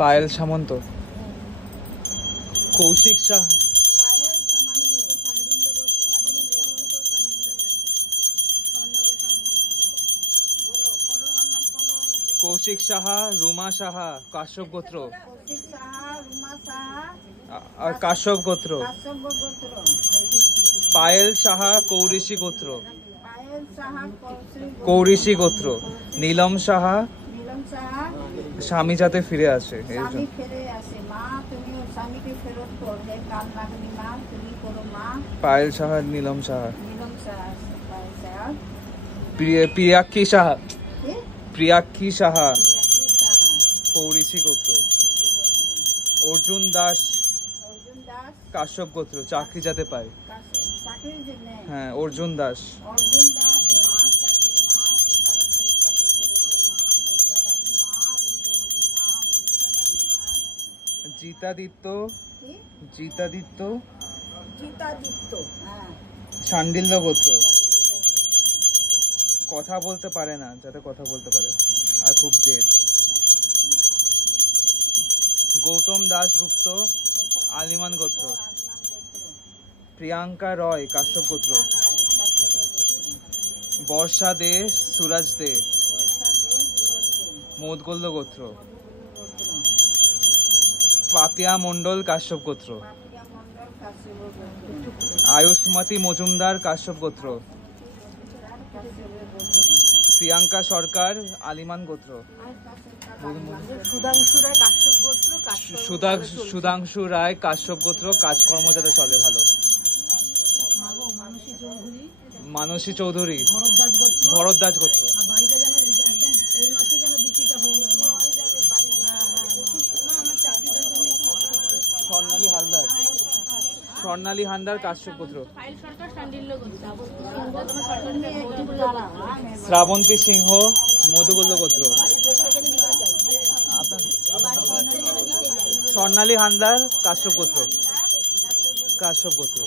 পায়েল সামন্ত, কৌশিক শাহ, কৌশিক সাহা, রুমা সাহা কাশ্যপ গোত্র, আর কাশ্যপ গোত্র। পায়েল সাহা কৌরিশি গোত্র, কৌরিশি গোত্র। নীলম সাহা স্বামী যাতে ফিরে আসে। পায়েল সাহা, নীলম সাহা। প্রিয়াক্ষী সাহা, প্রিয়াক্ষী সাহা কৌরিশি গোত্র। অর্জুন দাস কাশ্যপ গোত্র, চাকরি যাতে পায়। হ্যাঁ, অর্জুন দাস। জিতাদিত্য, জিতাদিত্য শাণ্ডিল্য গোত্র, কথা বলতে পারে না, যাতে কথা বলতে পারে, আর খুব জেদ। গৌতম দাশগুপ্ত আলিমান গোত্র। প্রিয়াঙ্কা রয় কাশ্যপ গোত্র। বর্ষা দে সুরাজ দে মোদগল্য গোত্র। পাপিয়া মন্ডল কাশ্যপ গোত্র। আয়ুষ্মতী মজুমদার কাশ্যপ গোত্র। প্রিয়াঙ্কা সরকার আলিমান গোত্র। সুধাংশু রায় কাশ্যপ গোত্র, কাজকর্ম যাতে চলে ভালো। মানসী চৌধুরী ভরদ্বাজ গোত্র। স্বর্ণালী হালদার, স্বর্ণালী হালদার কাশ্যপ গোত্র। শ্রাবন্তী সিংহ মধুগল্য গোত্র। স্বর্ণালী হালদার কাশ্যপ গোত্র, কাশ্যপ গোত্র।